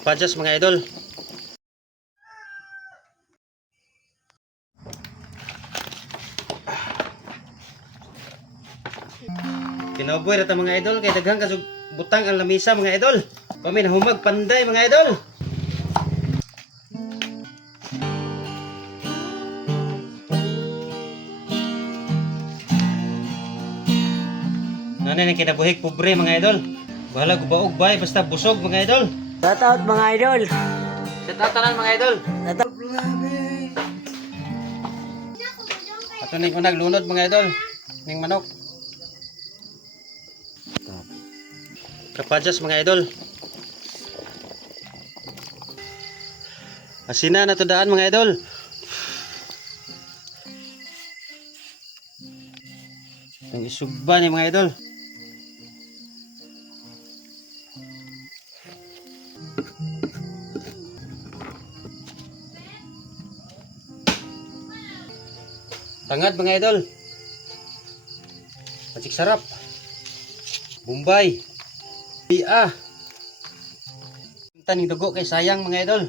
Pajas mga idol. Kinabuhi rata mga idol kay daghang kasug butang ang lamisa mga idol. Kami nahumag panday mga idol. Nanay nang kinabuhig pobre mga idol. Bahala gubaog bay basta busog mga idol. Shout out mga idol. Shout out tanan mga idol. Shout out. Ato ning unag lunod mga idol. Ning manok. Kapajas mga idol. Asina na to daan mga idol. Ang isugba ni mga idol. Tangad mga idol. Pacik sarap. Bombay. Pia. Taning dugo kay sayang mga idol.